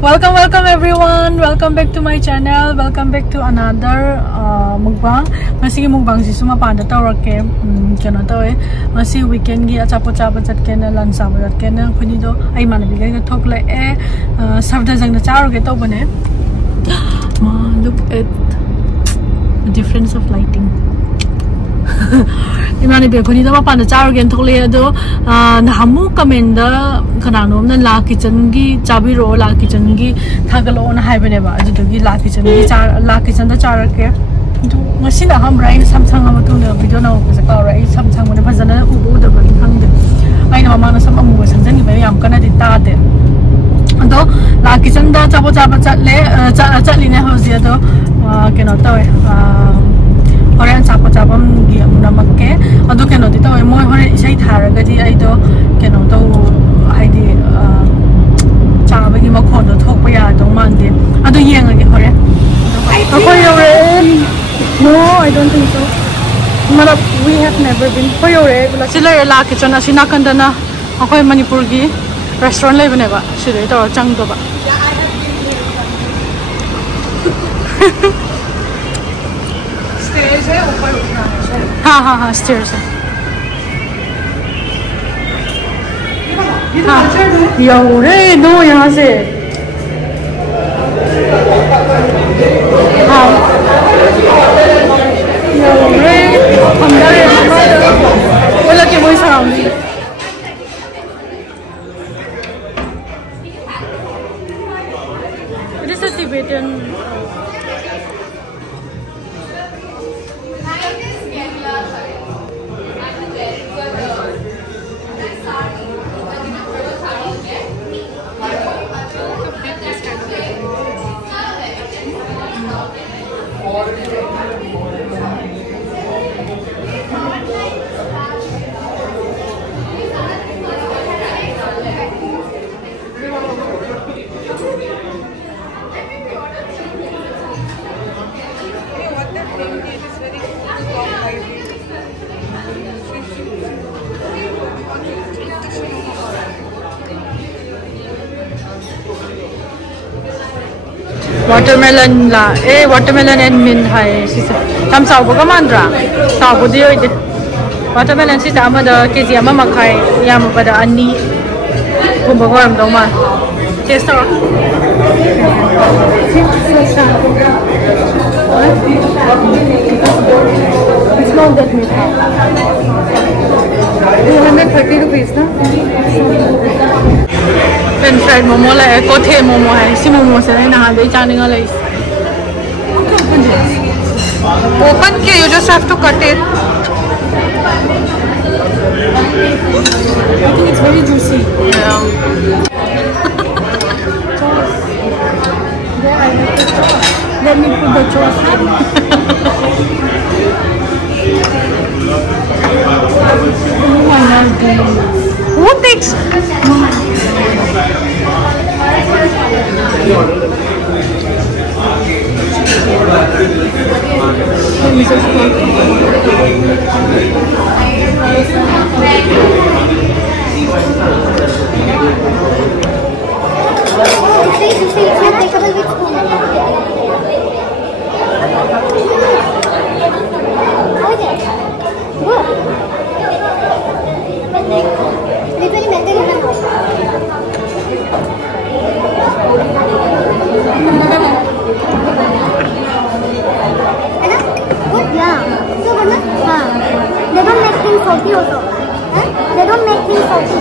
Welcome everyone. Welcome back to my channel. Welcome back to another mukbang. Masi mukbang si suma panda tawrake. Kano tawe. Masi weekend gi achapo chapa chatkena lunch saba chatkena. Khuni do ai mana bigai ga thokle sabda jang na charoke to bane. Look at the difference of lighting. Imani be khuni do ma panda charoke thokle do nahamu kamenda kanano na la kitchen gi chabiro la kitchen gi thagalo na haibane ba adu gi la kitchen gi la kitchen da charake du machine ham rai samsang am tu na video na ko ka rai samsang ne phajana u da ba khang de ai na ma na sam amu ba sanjani ba yam kana di ta de ado la kitchen da chabo chaba chatli ne ho sia do keno tawe Horean chapa chapam gi amuna makke adu keno di tawe moi hore isai tharaga di ai do keno to haidi chaba gi makhon do thokpa ya do mande adu yenga gi hore akoi yore no I don't think so mara we have never been for yore chila la kitchen asina kandana akoi manipur gi restaurant lai bane ba sire to chang do ba stairs hai upar uthna hai ha stairs hai Yore no यहाँ से हाँ Yore अंदर बोला कि वही surrounding It is a Tibetan watermelon la watermelon and mint hai si tam sao boga mandra sao budi oi watermelon si ta ma da kg ama makhai yam ba da ani gumba goram do ma taste or it's not that meat you make 30 rupees na French fried momo la kothe momo hai si momo se na ha dei chane ga lai open ke you just have to cut it I think it's very juicy yeah let me put the sauce who takes salty also. They don't make things salty.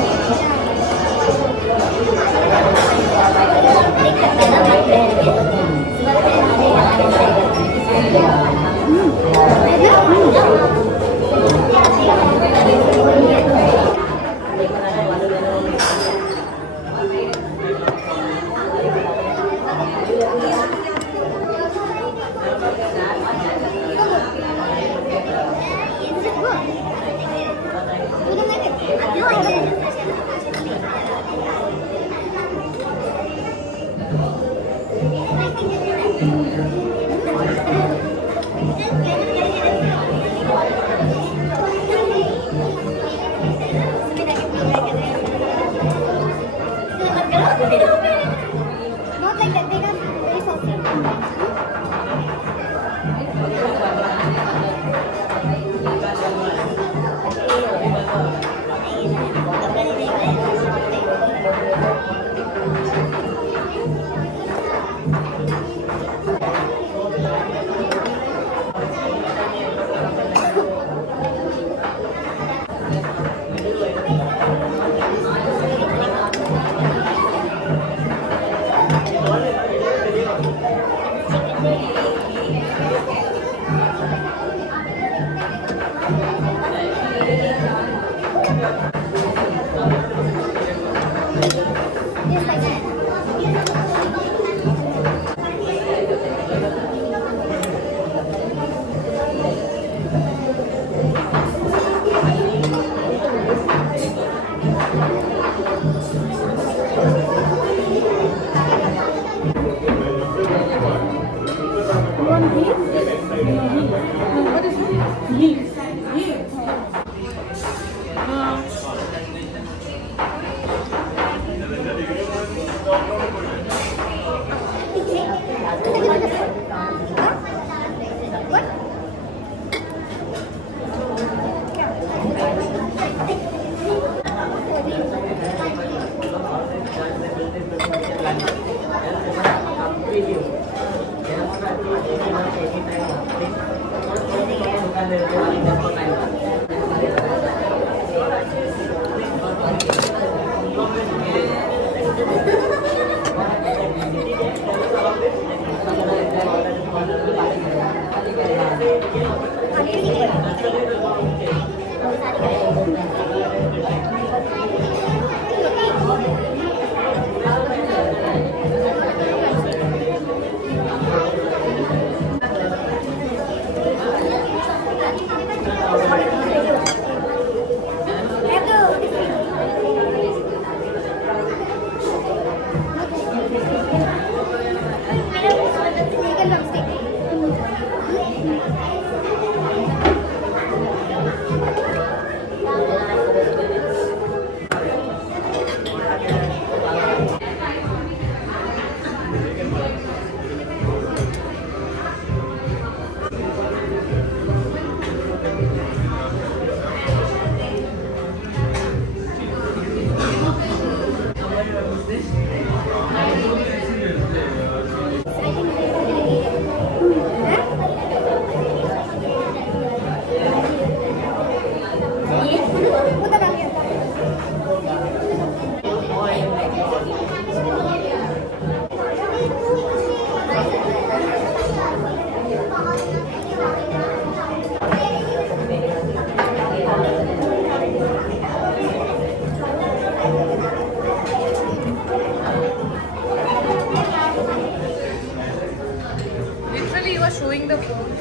Showing the phone.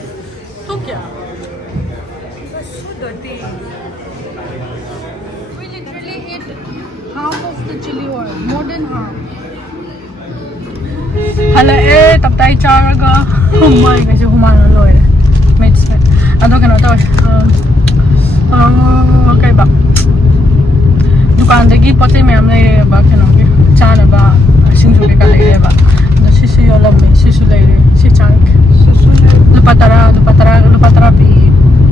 तो क्या? It was so dirty. We literally ate half of the chili oil, more than half. Hala tap tayo charaga. Humay kasi humana loy. Mates na. Ano ka na to? Okay ba? Dukaan dagi pati mayam na ire ba kano ki? Chana ba? Singsu ke ka ire ba? Na sisu yolam me sisu la ire si chang. Lupa tara pi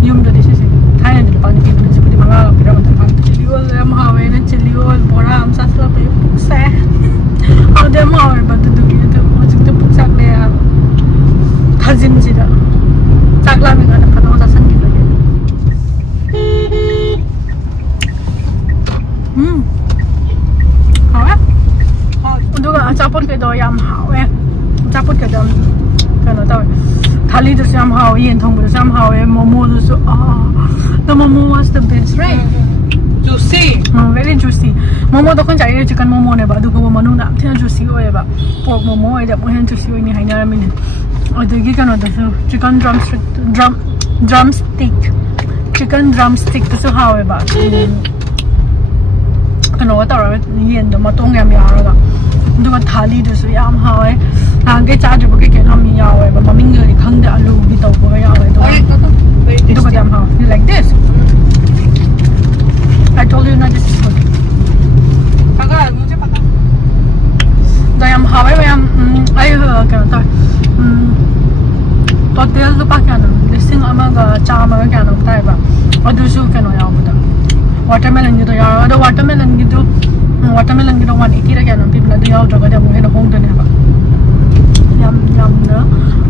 yum do di sisi. Thai na lupa ni pi na seperti mga pira mantar pang chili oil ya mahawe na chili oil bora am sasla pa yung puksa. How dia mahawe ba to do itu? Macam tu puksa dia. Khazin sida. Chakla mi kana patong sasan gitu ya. Hawe? Untuk achapot ke do yam hawe. Achapot ke do kana tau. Thali to sam hawe, yen thong to sam hawe, momo to so the momo was the best, right? Juicy. Very juicy. Momo to kan cari chicken momo ne ba, du ko manu na thina juicy oye ba. Pork momo ai da pohen juicy oye ni haina ramin. Adagi kana to so chicken drumstick. Chicken drumstick to so hawe ba. Kana wa ta yen do matong yam ya ra. Du ka thali to so yam hawe. Cái cha chụp cái kiện ham nhau ấy mà mình người thì không để alu đi tàu của nhau ấy thôi. Look at them how you like this. I told you not this is good. Pakai, मुझे पता. Dayam how ấy em ai cái đó. Total lu pakai anu. Listing ama cái cha mà cái anu tay ba. Adu su cái nào nhau betul. Watermelon gitu ya. Ada watermelon gitu 180 ra cái anu people ada nhau jaga dia mungkin hong tu ni ba. Yum nữa,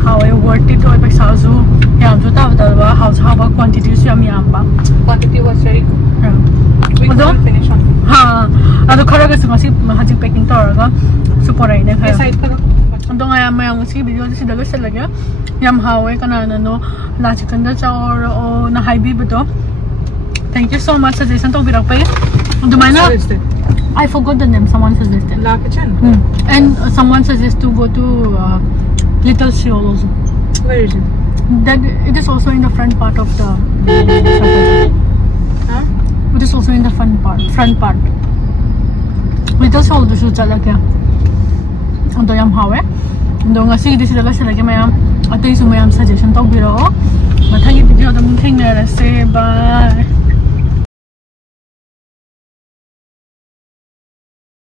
how I worth it or by Sazu. Yum so tao ba how about quantity so yum ba. Quantity was very good. We couldn't finish on. Ha, ado khara ka sumasi mahajing packing to ra super ai ne kha. Side karo. Ando nga mayang si video si daga sa lagya. Yum how I kana no la chicken da cha or na high beef to. Thank you so much suggestion to birakpai. I forgot the name. Someone suggested. La Kitchen. And someone suggests to go to Little Seoul also. Where is it? That it is also in the front part of the. Huh? It is also in the front part. Little Seoul do shoot chala kya. Ando yam hawe. Ando ngasi di sila lagi mayam. Ato isu mayam suggestion to biro. Mathangi video dam thing na rase. Bye.